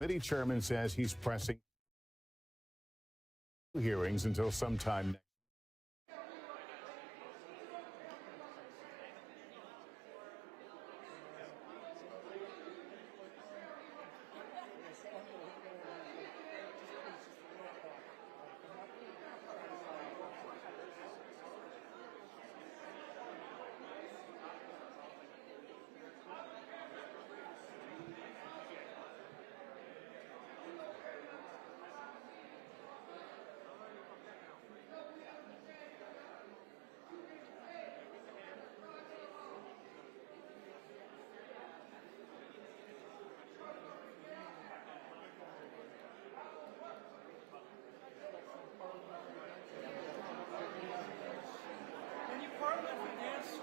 Committee chairman says he's pressing hearings until sometime next.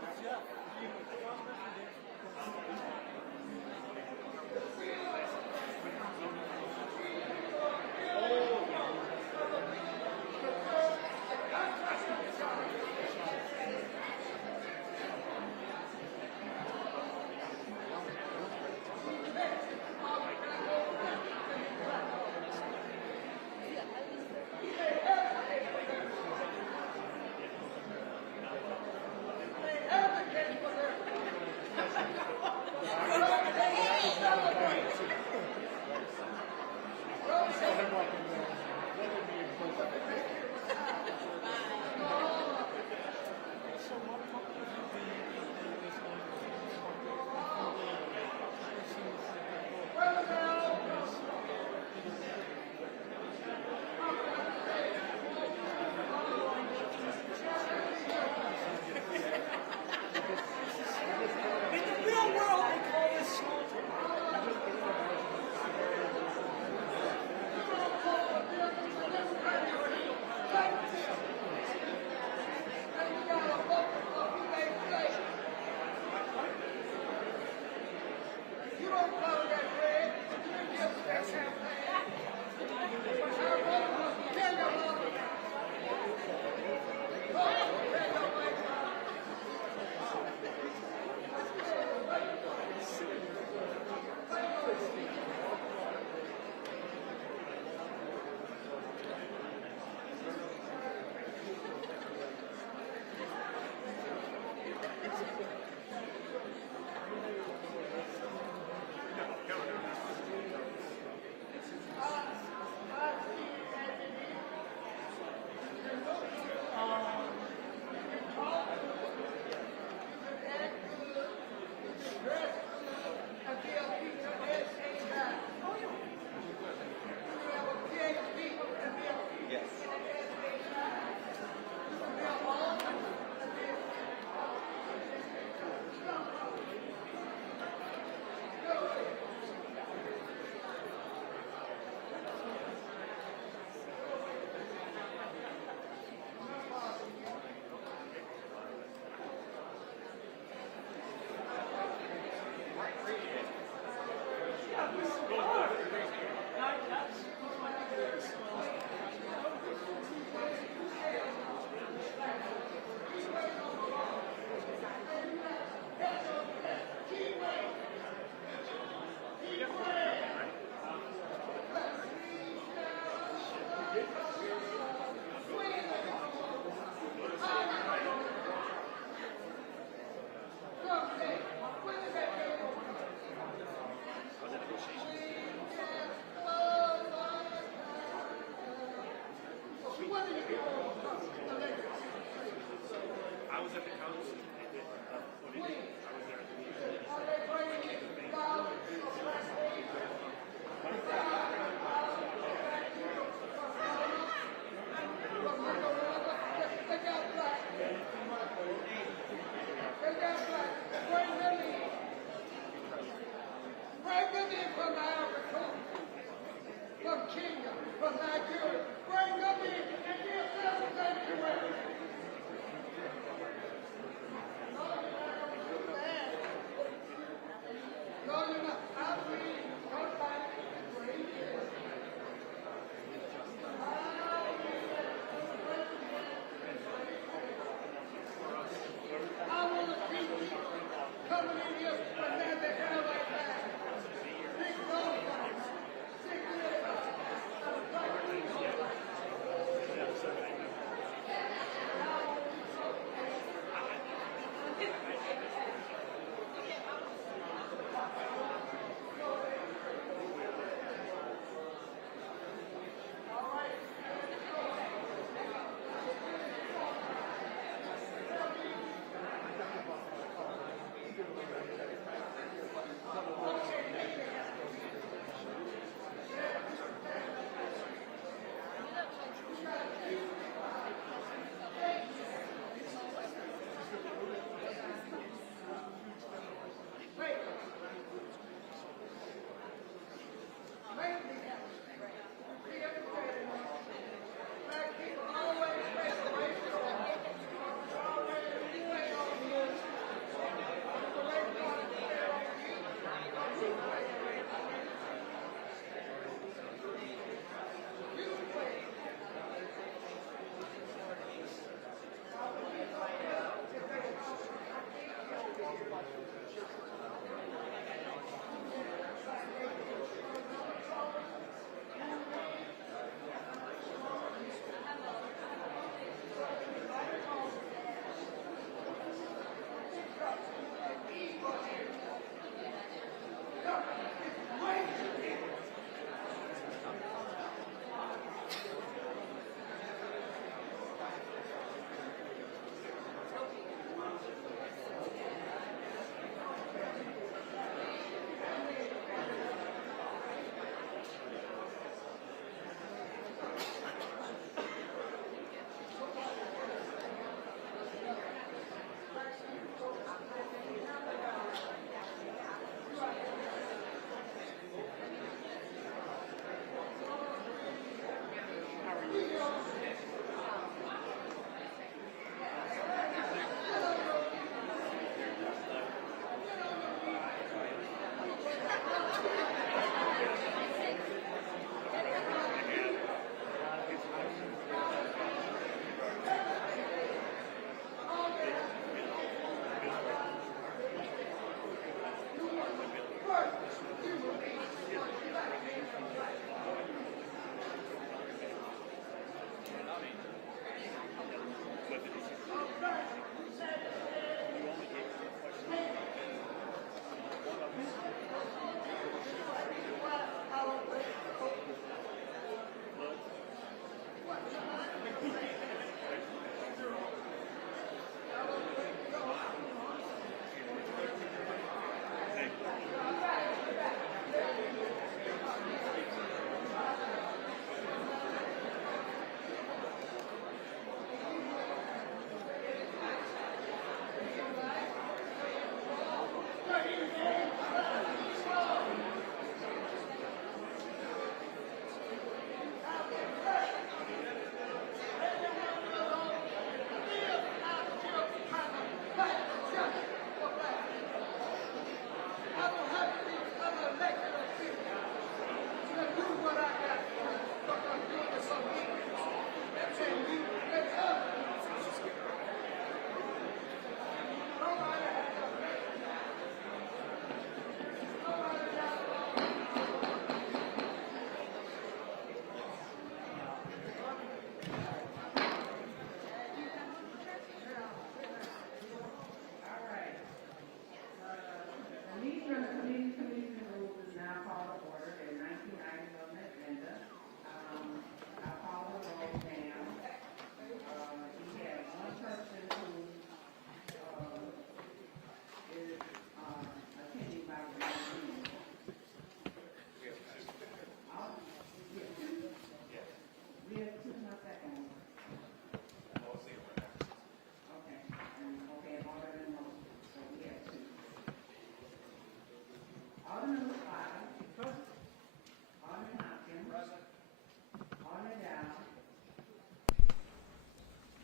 From Kenya, from Nigeria, bring them in and give them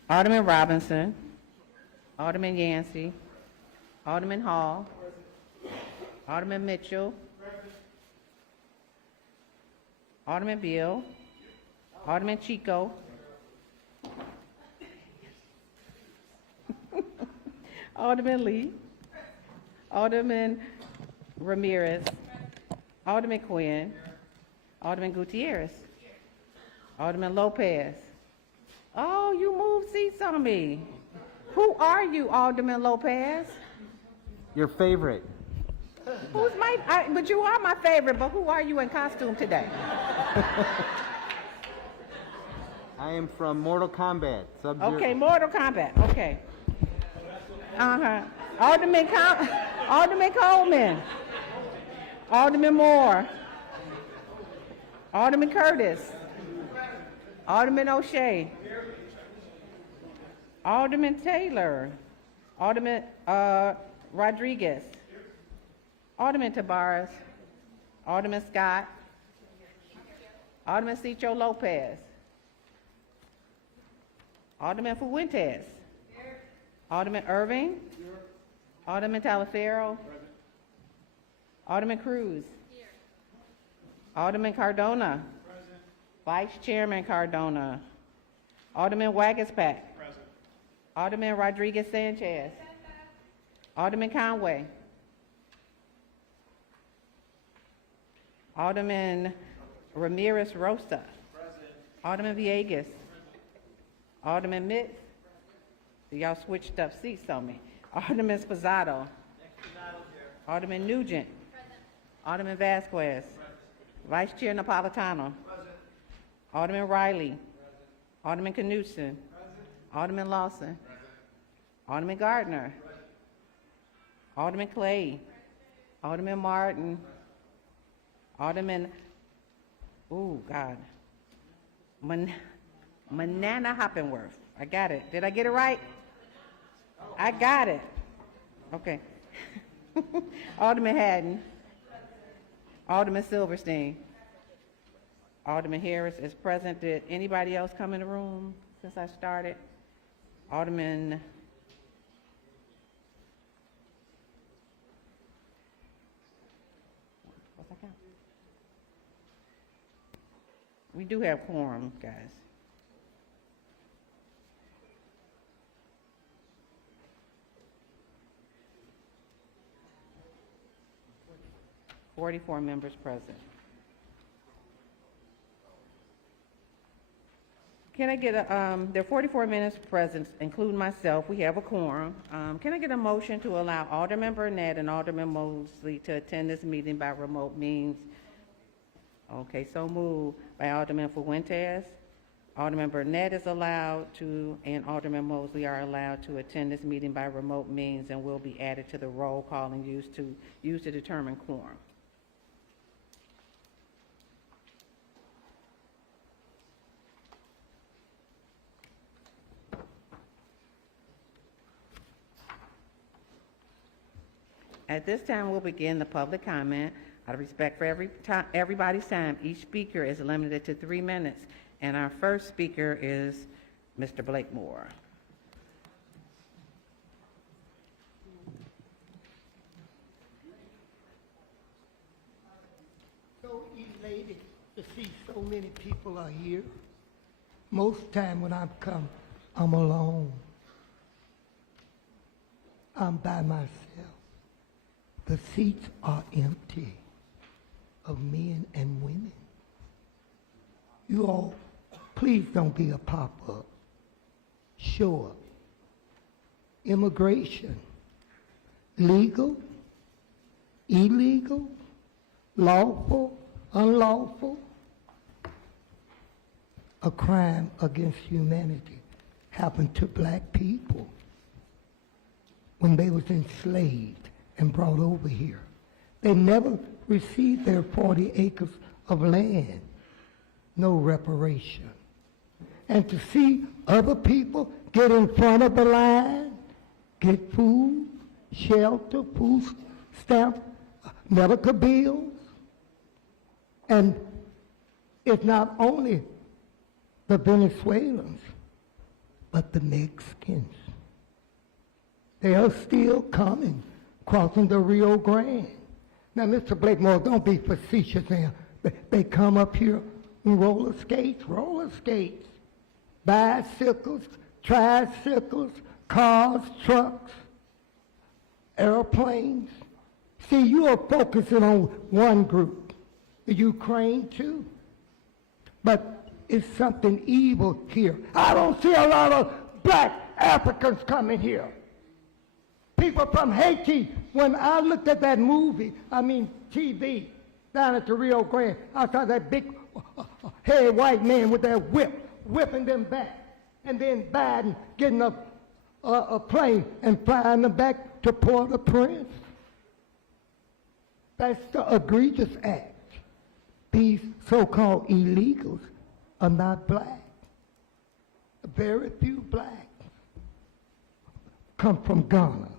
Alderman Robinson. Alderman Yancey. Alderman Hall. Alderman Mitchell. Alderman Beal. Alderman Chico. Alderman Lee. Alderman Ramirez. Alderman Quinn. Alderman Gutierrez. Alderman Lopez. Oh, you moved seats on me. Who are you, Alderman Lopez? Your favorite. Who's but you are my favorite, but who are you in costume today? I am from Mortal Kombat. Sub-Zero. Okay, Mortal Kombat, okay. Alderman Coleman. Alderman Moore. Alderman Curtis. Alderman O'Shea. Alderman Taylor. Alderman Rodriguez. Alderman Tabarez. Alderman Scott. Alderman Cicho Lopez. Alderman Fuentes. Alderman Irving. Alderman Talaferro. Alderman Cruz. Alderman Cardona. Vice Chairman Cardona. Alderman Wagaspack. Alderman Rodriguez Sanchez. Alderman Conway. Alderman Ramirez Rosa. Alderman Villegas. Alderman Mitz. Y'all switched up seats on me. Alderman Sposato. Alderman Nugent. Alderman Vasquez. Vice Chair Napolitano. Alderman Riley. Alderman Knudsen. Alderman Lawson. Alderman Gardner. Alderman Clay. Alderman Martin. Alderman, oh God, Manana Hoppenworth. I got it. Did I get it right? I got it. Okay. Alderman Haddon. Alderman Silverstein. Alderman Harris is present. Did anybody else come in the room since I started? Alderman what's that count? We do have quorum, guys. "44 members present." Can I get a, there are 44 minutes present, including myself. We have a quorum. Can I get a motion to allow Alderman Burnett and Alderman Mosley to attend this meeting by remote means? Okay, so moved by Alderman Fuentes. Alderman Burnett is allowed to, and Alderman Mosley are allowed to attend this meeting by remote means and will be added to the roll call and used to determine quorum. At this time, we'll begin the public comment. Out of respect for everybody's time, each speaker is limited to 3 minutes. And our first speaker is Mr. Blakemore. So elated to see so many people are here. Most time when I come, I'm alone. I'm by myself. The seats are empty of men and women. You all, please don't be a pop-up. Show up. Immigration, legal, illegal, lawful, unlawful, a crime against humanity happened to black people when they was enslaved and brought over here. They never received their 40 acres of land, no reparation. And to see other people get in front of the line, get food, shelter, food stamp, medical bills, and it's not only the Venezuelans, but the Mexicans. They are still coming, crossing the Rio Grande. Now, Mr. Blakemore, don't be facetious now. They come up here on roller skates, bicycles, tricycles, cars, trucks, airplanes. See, you are focusing on one group, the Ukraine too. But it's something evil here. I don't see a lot of black Africans coming here. People from Haiti, when I looked at that movie, TV, down at the Rio Grande, I saw that big hairy white man with that whip, whipping them back. And then Biden getting a plane and flying them back to Port-au-Prince. That's the egregious act. These so-called illegals are not black. Very few blacks come from Ghana,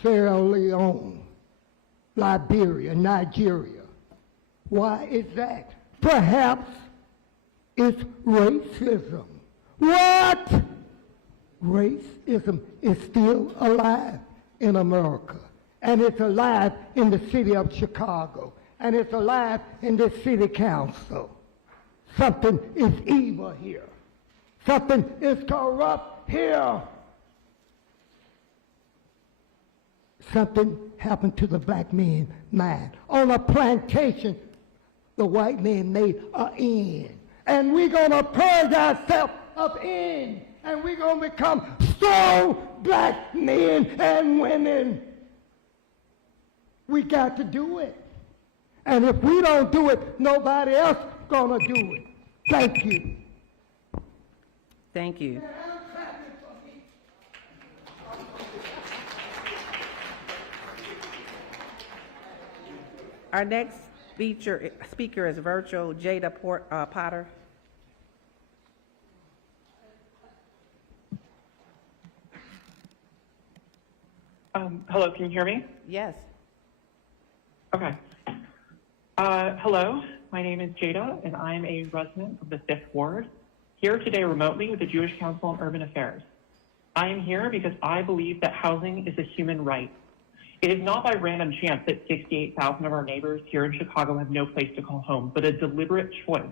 Sierra Leone, Liberia, Nigeria. Why is that? Perhaps it's racism. What? Racism is still alive in America. And it's alive in the city of Chicago. And it's alive in the city council. Something is evil here. Something is corrupt here. Something happened to the black man's mind. On a plantation, the white man made an end. And we're going to purge ourselves of end. And we're going to become strong black men and women. We got to do it. And if we don't do it, nobody else going to do it. Thank you. Thank you. Our next speaker is virtual Jada Potter. Hello, can you hear me? Yes. Okay. Hello, my name is Jada, and I'm a resident of the 5th Ward, here today remotely with the Jewish Council on Urban Affairs. I am here because I believe that housing is a human right. It is not by random chance that 68,000 of our neighbors here in Chicago have no place to call home, but a deliberate choice.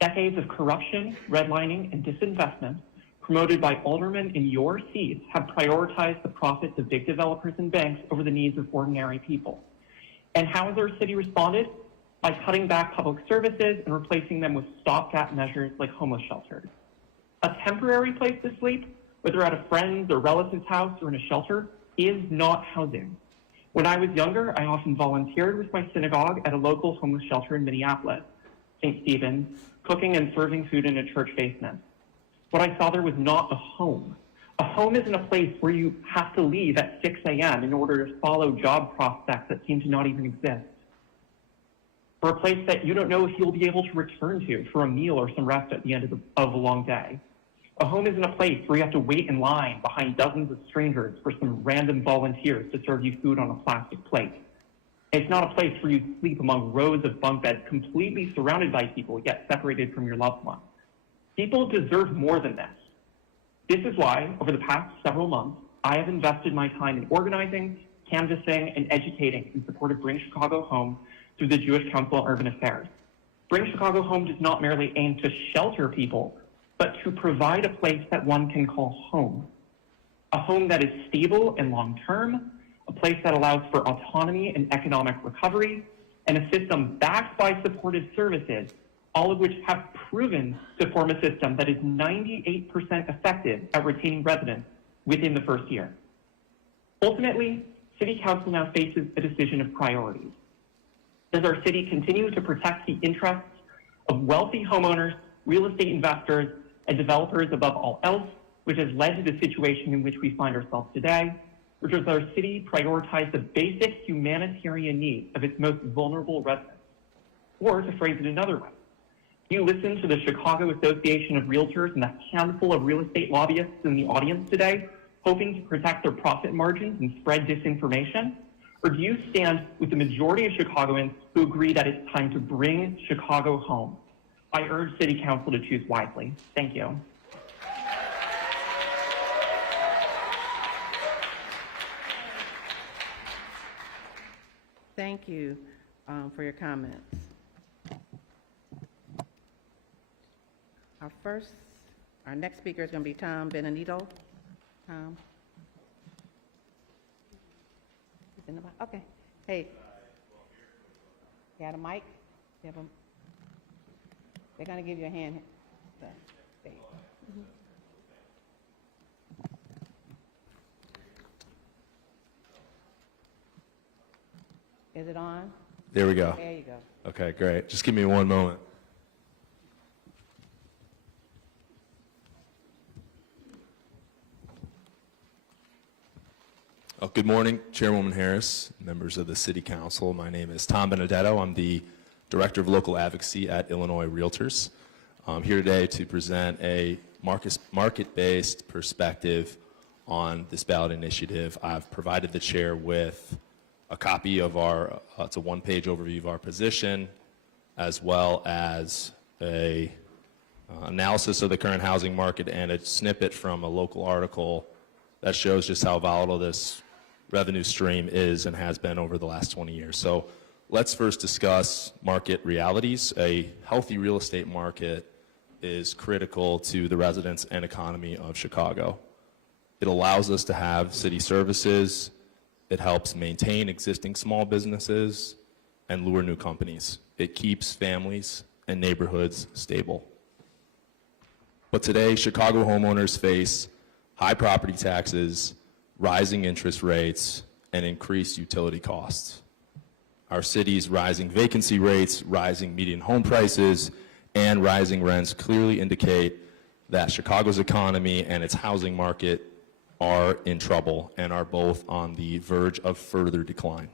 Decades of corruption, redlining, and disinvestment promoted by aldermen in your seats have prioritized the profits of big developers and banks over the needs of ordinary people. And how has our city responded? By cutting back public services and replacing them with stopgap measures like homeless shelters. A temporary place to sleep, whether at a friend's or relative's house or in a shelter, is not housing. When I was younger, I often volunteered with my synagogue at a local homeless shelter in Minneapolis, St. Stephen's, cooking and serving food in a church basement. What I saw there was not a home. A home isn't a place where you have to leave at 6 a.m. in order to follow job prospects that seem to not even exist. Or a place that you don't know if you'll be able to return to for a meal or some rest at the end of a long day. A home isn't a place where you have to wait in line behind dozens of strangers for some random volunteers to serve you food on a plastic plate. It's not a place where you sleep among rows of bunk beds completely surrounded by people yet separated from your loved ones. People deserve more than this. This is why, over the past several months, I have invested my time in organizing, canvassing, and educating in support of Bring Chicago Home through the Jewish Council on Urban Affairs. Bring Chicago Home does not merely aim to shelter people, but to provide a place that one can call home. A home that is stable and long-term, a place that allows for autonomy and economic recovery, and a system backed by supportive services, all of which have proven to form a system that is 98% effective at retaining residents within the first year. Ultimately, City Council now faces a decision of priorities. Does our city continue to protect the interests of wealthy homeowners, real estate investors, and developers above all else, which has led to the situation in which we find ourselves today? Or does our city prioritize the basic humanitarian needs of its most vulnerable residents? Or, to phrase it another way, you listen to the Chicago Association of Realtors and a handful of real estate lobbyists in the audience today, hoping to protect their profit margins and spread disinformation? Or do you stand with the majority of Chicagoans who agree that it's time to bring Chicago home? I urge City Council to choose wisely. Thank you. Thank you for your comments. Our next speaker is going to be Tom Benedetto. Tom. He's in the mic. Okay. Hey. You got a mic? You have a, they're going to give you a hand. There you go. Is it on? There we go. There you go. Okay, great. Just give me one moment. Oh, good morning, Chairwoman Harris, members of the City Council. My name is Tom Benedetto. I'm the Director of Local Advocacy at Illinois Realtors. I'm here today to present a market-based perspective on this ballot initiative. I've provided the chair with a copy of our, it's a one-page overview of our position, as well as a analysis of the current housing market and a snippet from a local article that shows just how volatile this revenue stream is and has been over the last 20 years. So let's first discuss market realities. A healthy real estate market is critical to the residents and economy of Chicago. It allows us to have city services. It helps maintain existing small businesses and lure new companies. It keeps families and neighborhoods stable. But today, Chicago homeowners face high property taxes, rising interest rates, and increased utility costs. Our city's rising vacancy rates, rising median home prices, and rising rents clearly indicate that Chicago's economy and its housing market are in trouble and are both on the verge of further decline.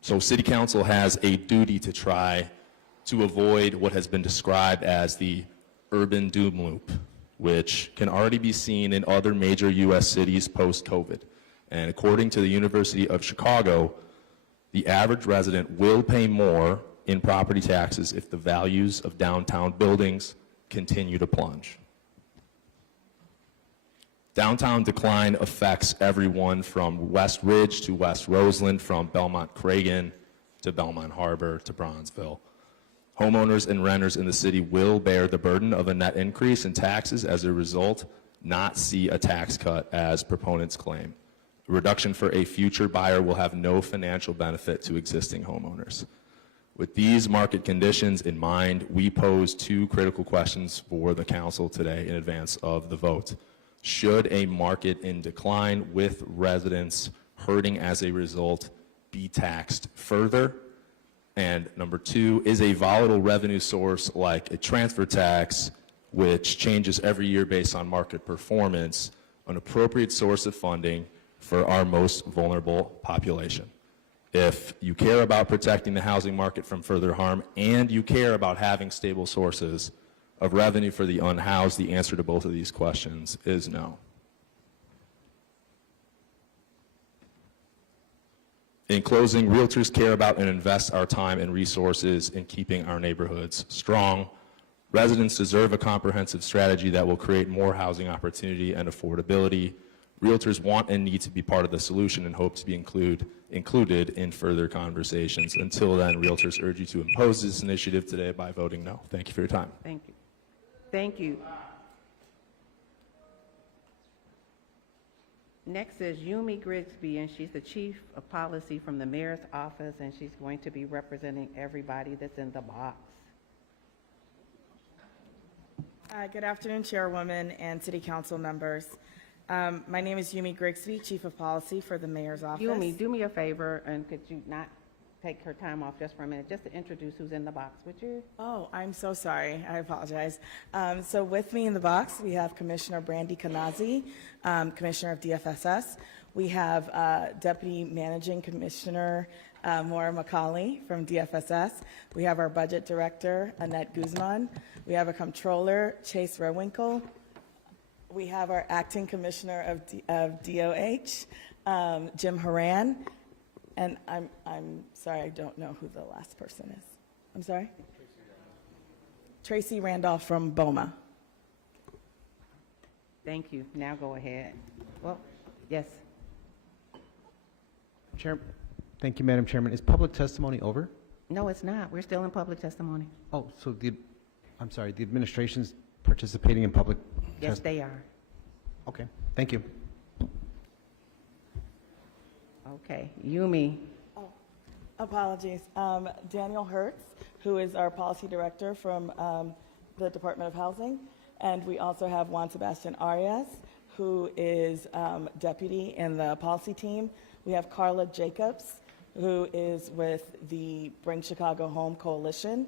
So City Council has a duty to try to avoid what has been described as the urban doom loop, which can already be seen in other major U.S. cities post-COVID. And according to the University of Chicago, the average resident will pay more in property taxes if the values of downtown buildings continue to plunge. Downtown decline affects everyone from West Ridge to West Roseland, from Belmont-Cragen to Belmont Harbor to Bronzeville. Homeowners and renters in the city will bear the burden of a net increase in taxes as a result, not see a tax cut as proponents claim. A reduction for a future buyer will have no financial benefit to existing homeowners. With these market conditions in mind, we pose two critical questions for the council today in advance of the vote. Should a market in decline with residents hurting as a result be taxed further? And number two, is a volatile revenue source like a transfer tax, which changes every year based on market performance, an appropriate source of funding for our most vulnerable population? If you care about protecting the housing market from further harm and you care about having stable sources of revenue for the unhoused, the answer to both of these questions is no. In closing, realtors care about and invest our time and resources in keeping our neighborhoods strong. Residents deserve a comprehensive strategy that will create more housing opportunity and affordability. Realtors want and need to be part of the solution and hope to be included in further conversations. Until then, realtors urge you to oppose this initiative today by voting no. Thank you for your time. Thank you. Thank you. Next is Yumi Griggsby, and she's the Chief of Policy from the Mayor's Office, and she's going to be representing everybody that's in the box. Good afternoon, Chairwoman and City Council members. My name is Yumi Griggsby, Chief of Policy for the Mayor's Office. Yumi, do me a favor, and could you not take her time off just for a minute, just to introduce who's in the box, would you? Oh, I'm so sorry. I apologize. So with me in the box, we have Commissioner Brandy Kanazi, Commissioner of DFSS. We have Deputy Managing Commissioner Maura McCauley from DFSS. We have our Budget Director, Annette Guzman. We have a Comptroller, Chase Rowwinkle. We have our Acting Commissioner of DOH, Jim Horan. And I'm sorry, I don't know who the last person is. I'm sorry? Tracy Randol from BOMA. Thank you. Now go ahead. Well, yes. Thank you, Madam Chairman. Is public testimony over? No, it's not. We're still in public testimony. Oh, so I'm sorry, the administration's participating in public Yes, they are. Okay, thank you. Okay, Yumi. Apologies. Daniel Hertz, who is our policy director from the Department of Housing. And we also have Juan Sebastian Arias, who is deputy in the policy team. We have Carla Jacobs, who is with the Bring Chicago Home Coalition.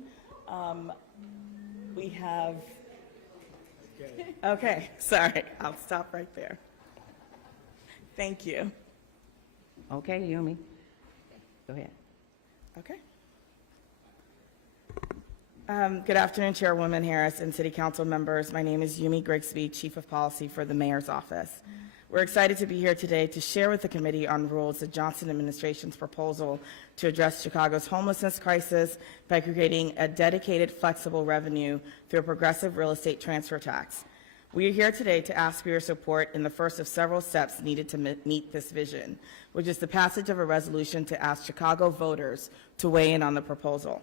We have, okay, sorry, I'll stop right there. Thank you. Okay, Yumi. Go ahead. Okay. Good afternoon, Chairwoman Harris and City Council members. My name is Yumi Griggsby, Chief of Policy for the Mayor's Office. We're excited to be here today to share with the Committee on Rules the Johnson administration's proposal to address Chicago's homelessness crisis by creating a dedicated, flexible revenue through a progressive real estate transfer tax. We are here today to ask for your support in the first of several steps needed to meet this vision, which is the passage of a resolution to ask Chicago voters to weigh in on the proposal.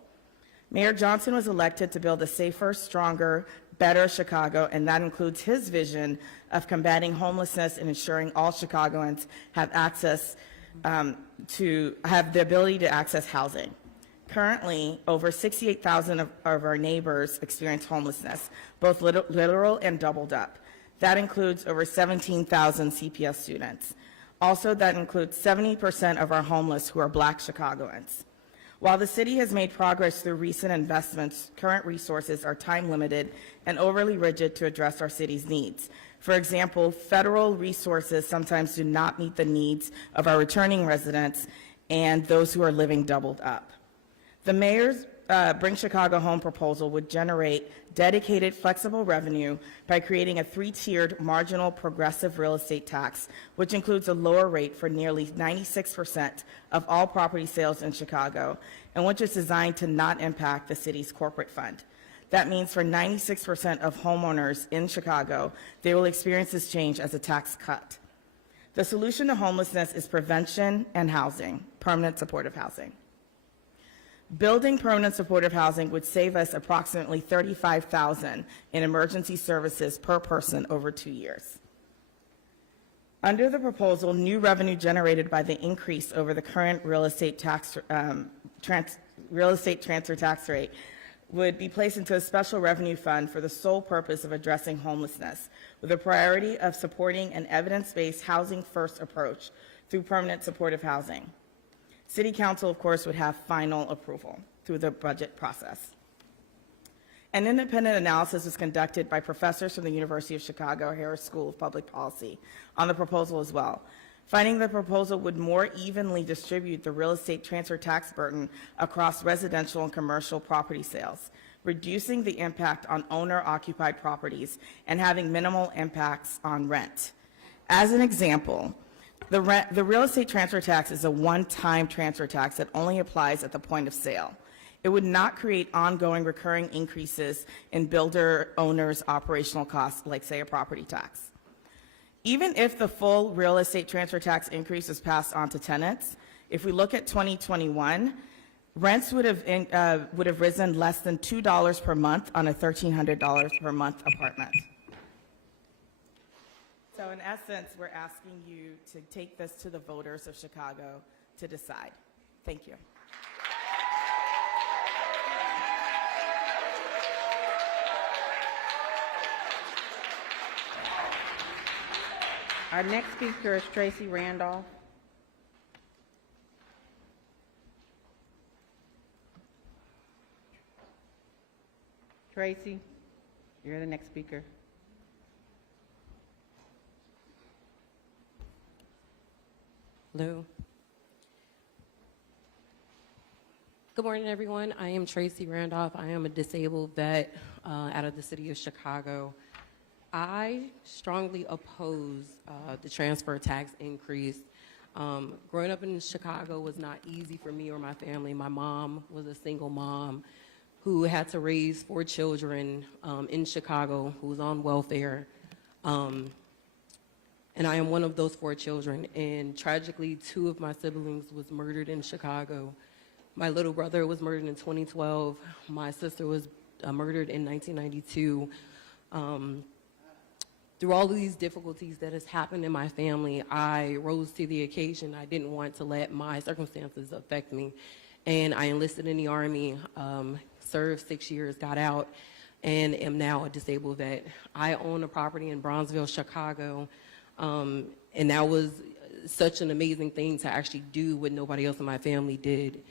Mayor Johnson was elected to build a safer, stronger, better Chicago, and that includes his vision of combating homelessness and ensuring all Chicagoans have access have the ability to access housing. Currently, over 68,000 of our neighbors experience homelessness, both literal and doubled up. That includes over 17,000 CPS students. Also, that includes 70% of our homeless who are Black Chicagoans. While the city has made progress through recent investments, current resources are time-limited and overly rigid to address our city's needs. For example, federal resources sometimes do not meet the needs of our returning residents and those who are living doubled up. The mayor's Bring Chicago Home proposal would generate dedicated, flexible revenue by creating a three-tiered marginal progressive real estate tax, which includes a lower rate for nearly 96% of all property sales in Chicago, and which is designed to not impact the city's corporate fund. That means for 96% of homeowners in Chicago, they will experience this change as a tax cut. The solution to homelessness is prevention and housing, permanent supportive housing. Building permanent supportive housing would save us approximately $35,000 in emergency services per person over 2 years. Under the proposal, new revenue generated by the increase over the current real estate transfer tax rate would be placed into a special revenue fund for the sole purpose of addressing homelessness, with a priority of supporting an evidence-based housing-first approach through permanent supportive housing. City Council, of course, would have final approval through the budget process. An independent analysis was conducted by professors from the University of Chicago Harris School of Public Policy on the proposal as well, finding the proposal would more evenly distribute the real estate transfer tax burden across residential and commercial property sales, reducing the impact on owner-occupied properties and having minimal impacts on rent. As an example, the real estate transfer tax is a one-time transfer tax that only applies at the point of sale. It would not create ongoing recurring increases in builder owners' operational costs, like, say, a property tax. Even if the full real estate transfer tax increase is passed on to tenants, if we look at 2021, rents would have risen less than $2 per month on a $1,300 per month apartment. So in essence, we're asking you to take this to the voters of Chicago to decide. Thank you. Our next speaker is Tracy Randol. Tracy, you're the next speaker. Hello. Good morning, everyone. I am Tracy Randolph. I am a disabled vet out of the city of Chicago. I strongly oppose the transfer tax increase. Growing up in Chicago was not easy for me or my family. My mom was a single mom who had to raise 4 children in Chicago, who was on welfare. And I am one of those 4 children. And tragically, 2 of my siblings was murdered in Chicago. My little brother was murdered in 2012. My sister was murdered in 1992. Through all of these difficulties that has happened in my family, I rose to the occasion. I didn't want to let my circumstances affect me. And I enlisted in the Army, served 6 years, got out, and am now a disabled vet. I own a property in Bronzeville, Chicago, and that was such an amazing thing to actually do what nobody else in my family did.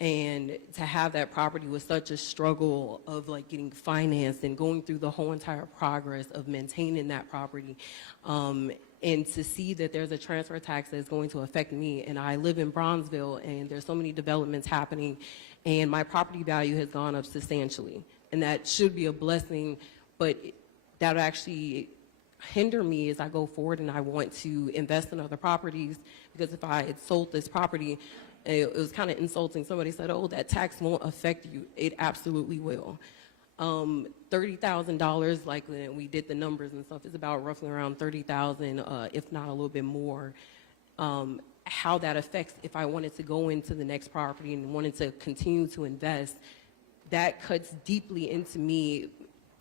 And to have that property was such a struggle of like getting financed and going through the whole entire progress of maintaining that property. And to see that there's a transfer tax that's going to affect me, and I live in Bronzeville, and there's so many developments happening, and my property value has gone up substantially. And that should be a blessing, but that actually hinder me as I go forward and I want to invest in other properties, because if I had sold this property, it was kind of insulting. Somebody said, oh, that tax won't affect you. It absolutely will. $30,000, like when we did the numbers and stuff, is about roughly around $30,000, if not a little bit more. How that affects if I wanted to go into the next property and wanted to continue to invest, that cuts deeply into me,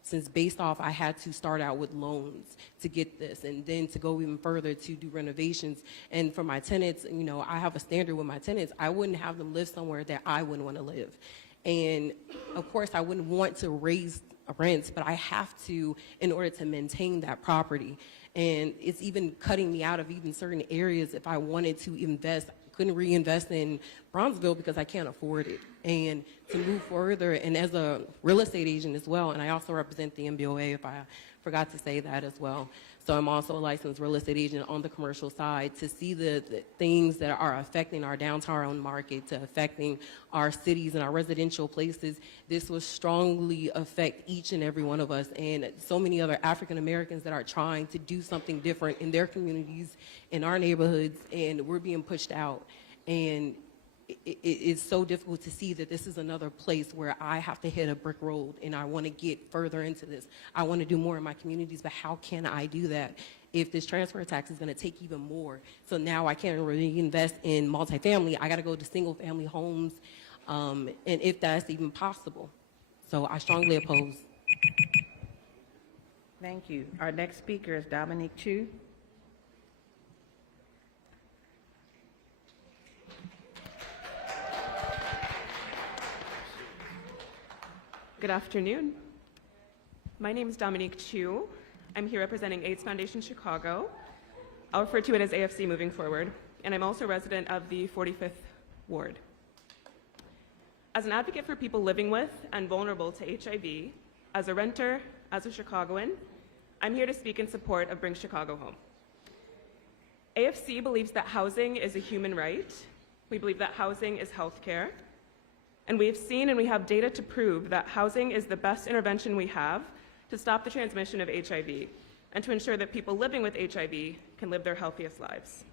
since based off I had to start out with loans to get this, and then to go even further to do renovations. And for my tenants, you know, I have a standard with my tenants. I wouldn't have them live somewhere that I wouldn't want to live. And of course, I wouldn't want to raise rents, but I have to in order to maintain that property. And it's even cutting me out of even certain areas. If I wanted to invest, I couldn't reinvest in Bronzeville because I can't afford it. And to move further, and as a real estate agent as well, and I also represent the MBOA, if I forgot to say that as well. So I'm also a licensed real estate agent on the commercial side. To see the things that are affecting our downtown market, to affecting our cities and our residential places, this will strongly affect each and every one of us, and so many other African Americans that are trying to do something different in their communities, in our neighborhoods, and we're being pushed out. And it's so difficult to see that this is another place where I have to hit a brick road, and I want to get further into this. I want to do more in my communities, but how can I do that if this transfer tax is going to take even more? So now I can't really invest in multifamily. I got to go to single family homes, and if that's even possible. So I strongly oppose. Thank you. Our next speaker is Dominique Chu. Good afternoon. My name is Dominique Chu. I'm here representing AIDS Foundation Chicago. I'll refer to it as AFC moving forward, and I'm also a resident of the 45th Ward. As an advocate for people living with and vulnerable to HIV, as a renter, as a Chicagoan, I'm here to speak in support of Bring Chicago Home. AFC believes that housing is a human right. We believe that housing is healthcare. And we have seen and we have data to prove that housing is the best intervention we have to stop the transmission of HIV and to ensure that people living with HIV can live their healthiest lives.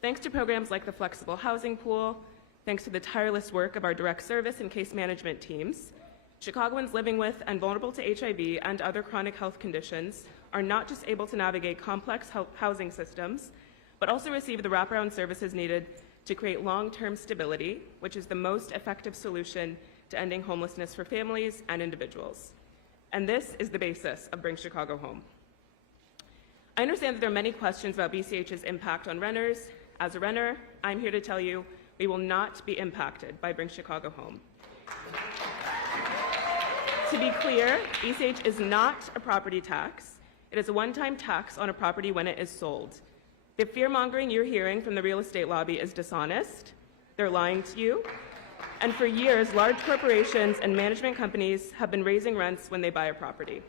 Thanks to programs like the Flexible Housing Pool, thanks to the tireless work of our direct service and case management teams, Chicagoans living with and vulnerable to HIV and other chronic health conditions are not just able to navigate complex housing systems, but also receive the wraparound services needed to create long-term stability, which is the most effective solution to ending homelessness for families and individuals. And this is the basis of Bring Chicago Home. I understand that there are many questions about BCH's impact on renters. As a renter, I'm here to tell you we will not be impacted by Bring Chicago Home. To be clear, BCH is not a property tax. It is a one-time tax on a property when it is sold. The fear-mongering you're hearing from the real estate lobby is dishonest. They're lying to you. And for years, large corporations and management companies have been raising rents when they buy a property.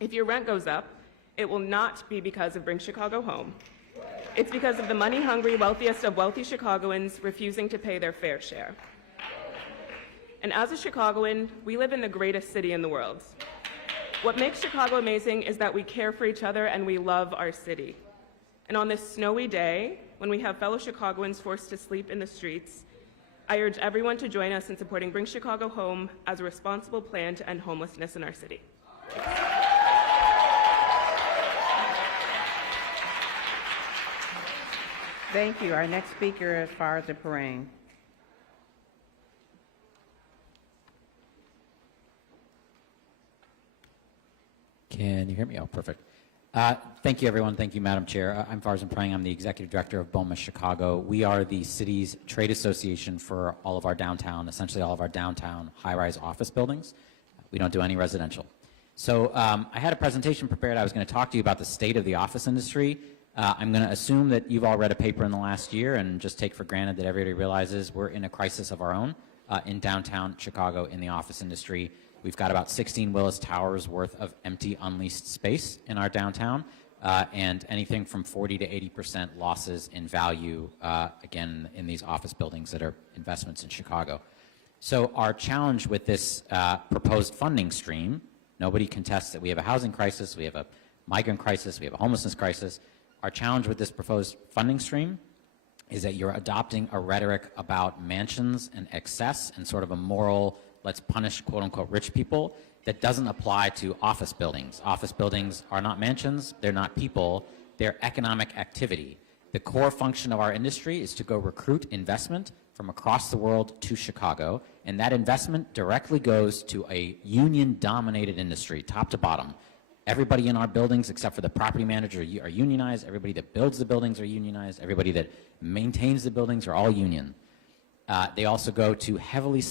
If your rent goes up, it will not be because of Bring Chicago Home. It's because of the money-hungry, wealthiest of wealthy Chicagoans refusing to pay their fair share. And as a Chicagoan, we live in the greatest city in the world. What makes Chicago amazing is that we care for each other and we love our city. And on this snowy day, when we have fellow Chicagoans forced to sleep in the streets, I urge everyone to join us in supporting Bring Chicago Home as a responsible plan to end homelessness in our city. Thank you. Our next speaker is Farza Perrine. Can you hear me? Oh, perfect. Thank you, everyone. Thank you, Madam Chair. I'm Farzan Prang. I'm the Executive Director of Bulma Chicago. We are the city's trade association for all of our downtown, essentially all of our downtown high-rise office buildings. We don't do any residential. So I had a presentation prepared. I was going to talk to you about the state of the office industry. I'm going to assume that you've all read a paper in the last year and just take for granted that everybody realizes we're in a crisis of our own in downtown Chicago in the office industry. We've got about 16 Willis Towers worth of empty, unleased space in our downtown, and anything from 40 to 80% losses in value, again, in these office buildings that are investments in Chicago. So our challenge with this proposed funding stream, nobody contests that we have a housing crisis, we have a migrant crisis, we have a homelessness crisis. Our challenge with this proposed funding stream is that you're adopting a rhetoric about mansions and excess and sort of a moral, let's punish quote-unquote rich people, that doesn't apply to office buildings. Office buildings are not mansions, they're not people, they're economic activity. The core function of our industry is to go recruit investment from across the world to Chicago, and that investment directly goes to a union-dominated industry, top to bottom. Everybody in our buildings, except for the property manager, are unionized. Everybody that builds the buildings are unionized. Everybody that maintains the buildings are all union. They also go to heavily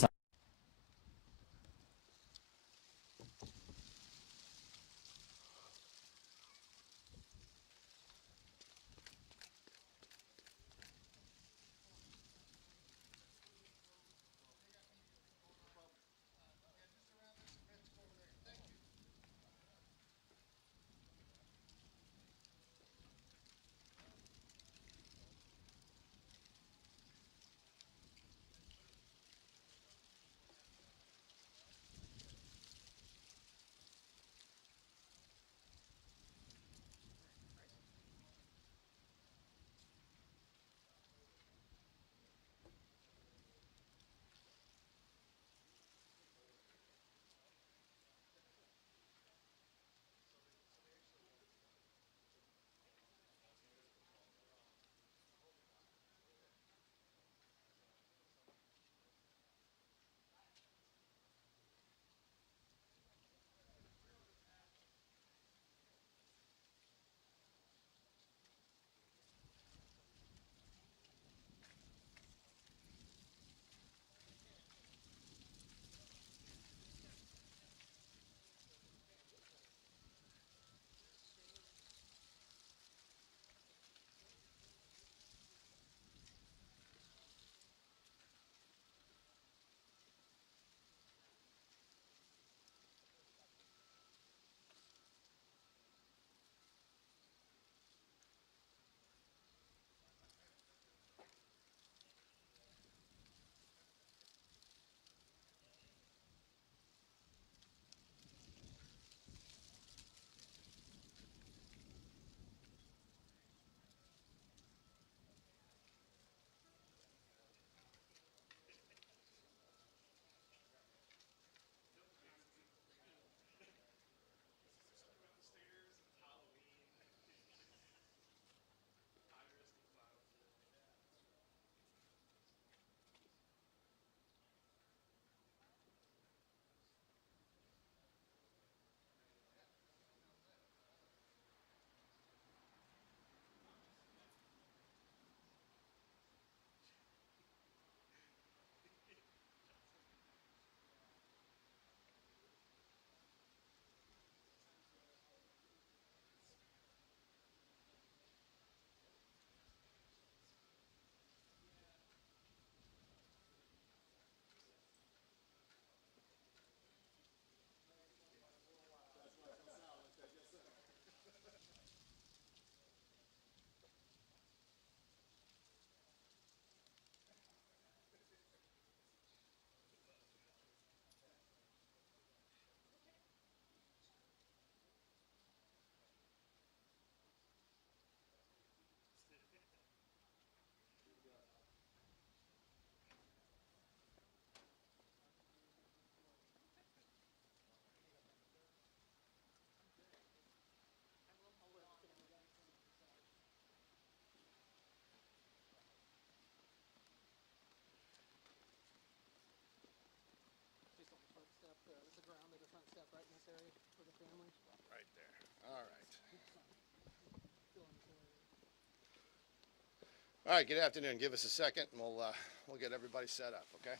All right, good afternoon. Give us a second, and we'll get everybody set up, okay?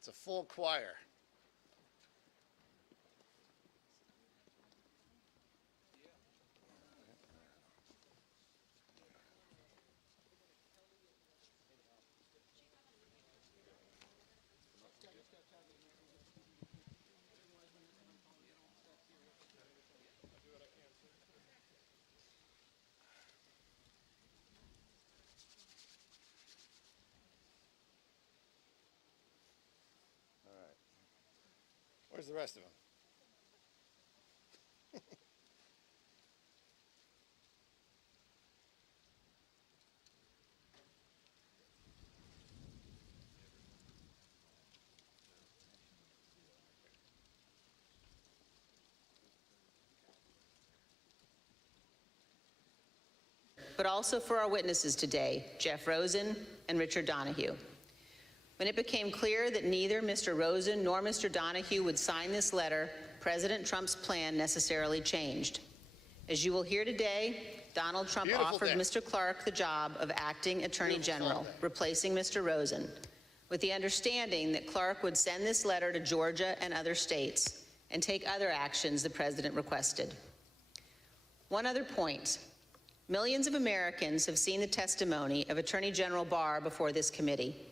It's a full choir. Where's the rest of them? But also for our witnesses today, Jeff Rosen and Richard Donahue. When it became clear that neither Mr. Rosen nor Mr. Donahue would sign this letter, President Trump's plan necessarily changed. As you will hear today, Donald Trump offered Mr. Clark the job of acting Attorney General, replacing Mr. Rosen, with the understanding that Clark would send this letter to Georgia and other states and take other actions the President requested. One other point. Millions of Americans have seen the testimony of Attorney General Barr before this committee.